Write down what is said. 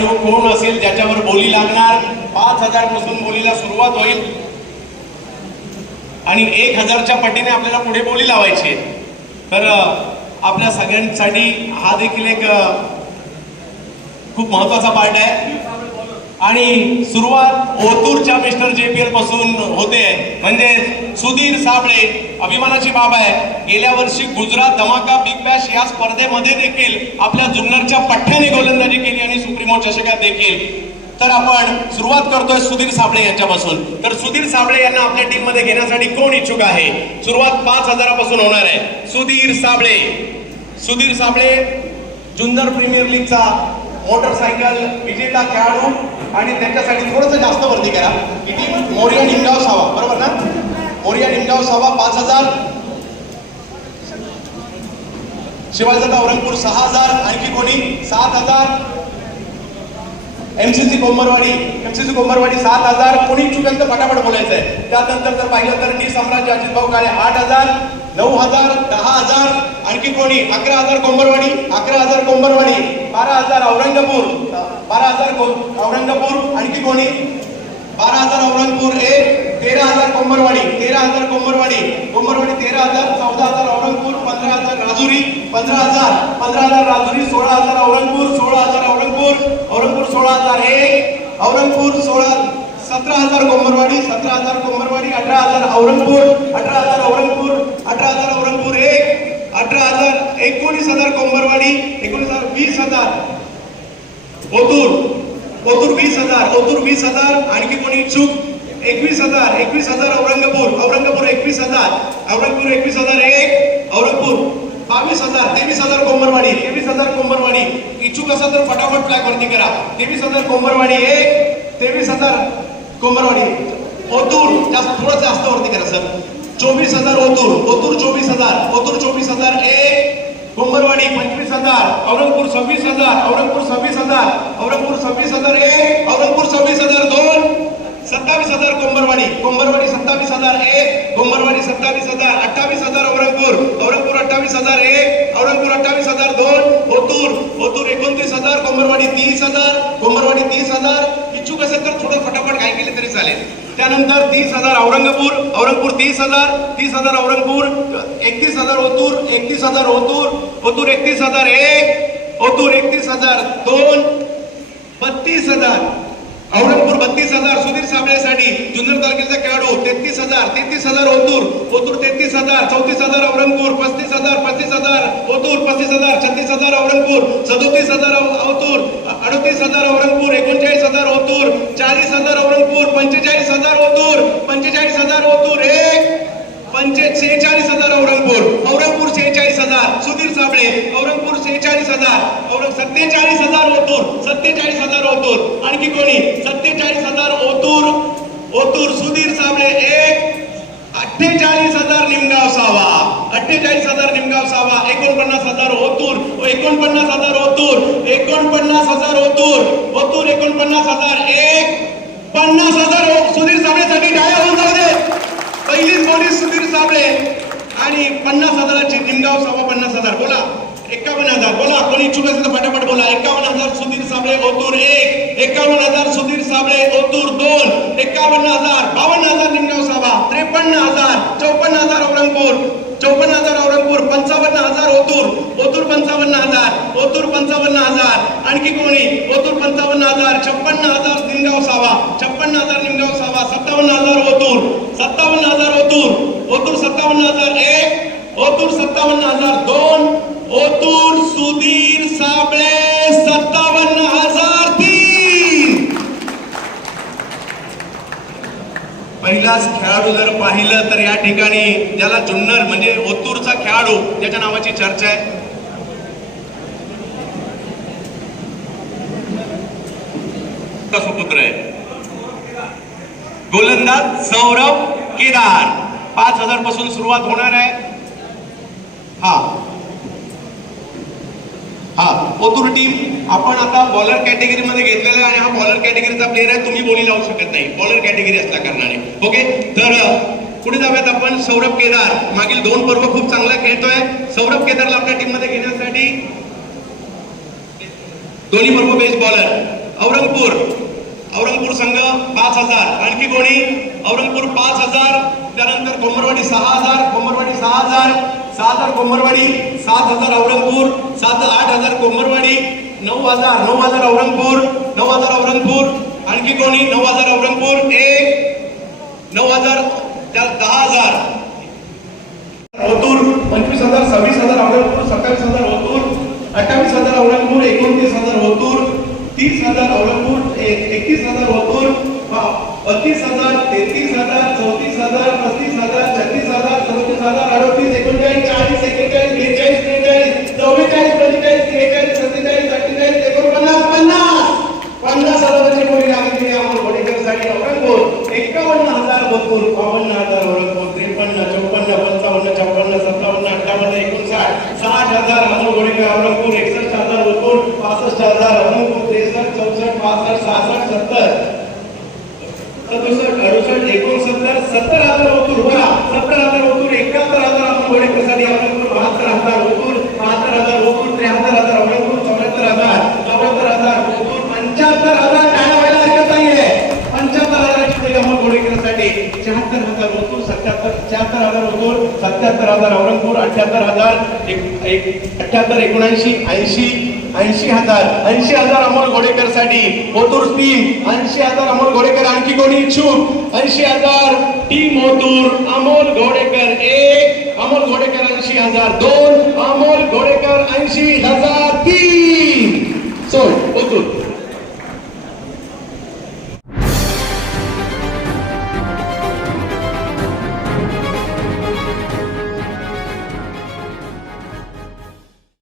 लोक कोण असेल ज्याच्यावर बोली लागणार पाच हजारपासून बोलीला सुरुवात होईल. आणि एक हजारच्या पटीने आपल्याला पुढे बोली लावायची तर आपल्या सगळ्यांसाठी हा देखील एक खूप महत्त्वाचा पार्ट आहे. आणि सुरुवात ओतूरच्या मिस्टर जे पी एलपासून होते. म्हणजे सुधीर साबळे अभिमानाची बाब आहे. गेल्या वर्षी गुजरात धमाका बिग बॅश या स्पर्धेमध्ये देखील आपल्या जुन्नरच्या पठ्ठ्याने गोलंदाजी केली आणि सुप्रीमो चषकात देखील. तर आपण सुरुवात करतोय सुधीर साबळे यांच्यापासून. तर सुधीर साबळे यांना आपल्या टीममध्ये घेण्यासाठी कोण इच्छुक आहे? सुरुवात पाच हजारापासून होणार आहे. सुधीर साबळे. सुधीर साबळे जुन्नर प्रीमियर लीगचा मोटरसायकल विजेता खेळाडू आणि त्यांच्यासाठी थोडंसं जास्त वरती करा. किती? मोर्या निमगाव सावा बरोबर ना? मोरिया निमगाव सावा पाच हजार. शिवाजीदा औरंगपूर सहा हजार. आणखी कोणी? सात हजार. एमसीसी कोंबरवाडी. एमसीसी कोंबरवाडी सात हजार. कोणी चुकेल तर फटाफट बोलायचं आहे त्यानंतर जर पाहिलं तर डी साम्राज्य अजित भाऊ काळे आठ हजार. नऊ हजार दहा हजार आणखी कोणी? अकरा हजार कोंबरवाडी अकरा हजार कोंबरवाडी बारा हजार औरंगापूर बारा हजार को- औरंगापूर आणखी कोणी? बारा हजार औरंगपूर हे तेरा हजार कोंबरवाडी तेरा हजार कोंबरवाडी कोंबरवाडी तेरा हजार चौदा हजार औरंगपूर पंधरा हजार राजुरी पंधरा हजार पंधरा हजार राजुरी सोळा हजार औरंगपूर सोळा हजार औरंगपूर औरंगपूर सोळा हजार एक औरंगपूर सोळा सतरा हजार कोंबरवाडी सतरा हजार कोंबरवाडी अठरा हजार औरंगपूर अठरा हजार औरंगपूर अठरा हजार औरंगपूर एक अठरा हजार एकोणीस हजार कोंबरवाडी एकोणीस हजार वीस हजार. ओतूर ओतूर वीस हजार ओतूर वीस हजार आणखी कोणी इच्छुक? एकवीस हजार एकवीस हजार औरंगपूर औरंगपूर एकवीस हजार औरंगपूर एकवीस हजार एक औरंगपूर बावीस हजार तेवीस हजार कोंबरवाडी तेवीस हजार कोंबरवाडी. इच्छुक असा तर फटाफट फ्लॅग वरती करा. तेवीस हजार कोंबरवाडी एक तेवीस हजार कोंबरवाडी ओतूर जास्त थोडं जास्त वरती करा सर. चोवीस हजार ओतूर ओतूर चोवीस हजार ओतूर चोवीस हजार एक. कोंबरवाडी पंचवीस हजार औरंगपूर सव्वीस हजार औरंगपूर सव्वीस हजार औरंगपूर सव्वीस हजार एक. औरंगपूर सव्वीस हजार दोन. सत्तावीस हजार कोंबरवाडी कोंबरवाडी सत्तावीस हजार एक. कोंबरवाडी सत्तावीस हजार अठ्ठावीस हजार औरंगपूर. औरंगपूर अठ्ठावीस हजार एक. औरंगपूर अठ्ठावीस हजार दोन. ओतूर ओतूर एकोणतीस हजार कोंबरवाडी तीस हजार कोंबरवाडी तीस हजार इच्छुक असेल तर थोडं फटाफट काय केले तरी चालेल त्यानंतर तीस हजार औरंगपूर औरंगपूर तीस हजार तीस हजार औरंगपूर एकतीस हजार ओतूर एकतीस हजार ओतूर ओतूर एकतीस हजार एक ओतूर एकतीस हजार दोन बत्तीस हजार औरंगपूर बत्तीस हजार सुधीर साबळेसाठी जुन्नर तालुक्याचा खेळाडू तेहतीस हजार तेहतीस हजार ओतूर ओतूर तेहतीस हजार चौतीस हजार औरंगपूर पस्तीस हजार पस्तीस हजार ओतूर पस्तीस हजार छत्तीस हजार औरंगपूर सदोतीस हजार ओतूर अडतीस हजार औरंगपूर एकोणचाळीस हजार ओतूर चाळीस हजार औरंगपूर पंचेचाळीस हजार ओतूर पंचेचाळीस हजार ओतूर एक पंचे शेहेचाळीस हजार औरंगपूर औरंगपूर सेहेचाळीस हजार सुधीर साबळे हजार सत्तेचाळीस हजार ओतूर सत्तेचाळीस हजार ओतूर. आणखी कोणी? सत्तेचाळीस हजार ओतूर ओतूर सुधीर साबळे एक अठ्ठेचाळीस हजार निमगाव सावा. अठ्ठेचाळीस हजार निमगाव सावा एकोणपन्नास हजार ओतूर एकोणपन्नास हजार ओतूर एकोणपन्नास हजार ओतूर ओतूर एकोणपन्नास हजार एक पन्नास हजार सुधीर साबळेसाठी टाळ्या होऊन जाऊ दे. पहिलीच बोली सुधीर साबळे आणि पन्नास हजाराची निमगाव सावा पन्नास हजार. बोला. एकावन्न हजार. बोला कोणी इच्छुक असेल तर फटाफट बोला. एकावन्न हजार सुधीर साबळे ओतूर एक. एकावन्न हजार सुधीर साबळे ओतूर दोन. एकावन्न हजार बावन्न हजार निमगाव सावा त्रेपन्न हजार चौपन्न हजार औरंगपूर. चौपन्न हजार औरंगपूर पंचावन्न हजार ओतूर. ओतूर पंचावन्न हजार ओतूर पंचावन्न हजार. आणखी कोणी? ओतूर पंचावन्न हजार छप्पन्न हजार निमगाव सावा छप्पन्न हजार निमगाव सावा सत्तावन्न हजार पहिलाच खेळाडू जर पाहिलं तर या ठिकाणी ज्याला जुन्नर म्हणजे ओतूरचा खेळाडू त्याच्या नावाची चर्चा आहे. सुपुत्र आहे. गोलंदाज सौरभ केदार. पाच हजारपासून सुरुवात होणार आहे. हा. हा. ओतूर टीम आपण आता बॉलर कॅटेगरीमध्ये घेतलेला आहे आणि हा बॉलर कॅटेगरीचा प्लेअर आहे तुम्ही बोली लावू शकत नाही. बॉलर कॅटेगरी असल्या कारणाने. ओके तर पुढे जाऊयात आपण सौरभ केदार. मागील दोन पर्व खूप चांगला खेळतोय. सौरभ केदारला आपल्या टीममध्ये घेण्यासाठी दोन्ही पर्व बेस्ट बॉलर औरंगपूर. औरंगपूर संघ पाच हजार. आणखी कोणी? औरंगपूर पाच हजार. त्यानंतर कोमरवाडी सहा हजार. कोमरवाडी सहा हजार. सात हजार कोंबरवाडी सात हजार औरंगपूर सात आठ हजार कोंबरवाडी नऊ हजार नऊ हजार औरंगपूर नऊ हजार औरंगपूर. आणखी कोणी? नऊ हजार औरंगपूर. एक नऊ हजार दहा हजार. ओतूर पंचवीस हजार सव्वीस हजार औरंगपूर सत्तावीस हजार ओतूर अठ्ठावीस हजार औरंगपूर एकोणतीस हजार ओतूर तीस हजार औरंगपूर एकतीस हजार ओतूर बत्तीस हजार तेहतीस हजार चौतीस हजार पस्तीस हजार सदतीस हजार अडतीस एकोणचाळीस चाळीस एक्केचाळीस बेचाळीस त्रेचाळीस चव्वेचाळीस पंचेचाळीस त्रेचाळीस सत्तेचाळीस अठ्ठेचाळीस एकोणपन्नास पन्नास पन्नास हजाराची बोली लागली अमोल घोडेकरसाठी औरंगपूर एकावन्न हजार बतूर बावन्न हजार औरंगपूर त्रेपन्न चौपन्न पंचावन्न छप्पन्न सत्तावन्न अठ्ठावन्न एकोणसाठ साठ हजार अमोल घोडेकर औरंगपूर एकसष्ट हजार बतूर पासष्ट हजार औरंगपूर त्रेसष्ट चौसष्ट पासष्ट सहासष्ट सत्तर सदुसष्ट अडुसष्ट एकोणसत्तर सत्तर हजार ओतूर बघा सत्तर हजार ओतूर एकाहत्तर हजार अमोल घोडेकरसाठी औरंगपूर बहात्तर हजार ओतूर बहात्तर हजार ओतूर त्र्याहत्तर हजार औरंगपूर चौऱ्याहत्तर हजार चौऱ्याहत्तर हजार ओतूर पंच्याहत्तर हजार काय व्हायला हरकत नाहीये. पंच्याहत्तर हजाराची तरी अमोल घोडेकरसाठी शहात्तर हजार ओतूर सत्याहत्तर शहात्तर हजार ओतूर सत्याहत्तर हजार औरंगपूर अठ्याहत्तर हजार एक एक अठ्याहत्तर एकोणऐंशी ऐंशी ऐंशी हजार ऐंशी हजार अमोल घोडेकरसाठी ओतूर टीम ऐंशी हजार अमोल घोडेकर आणखी कोणी इच्छुक? ऐंशी हजार टीम ओतूर अमोल घोडेकर एक अमोल घोडेकर ऐंशी हजार दोन अमोल घोडेकर ऐंशी हजार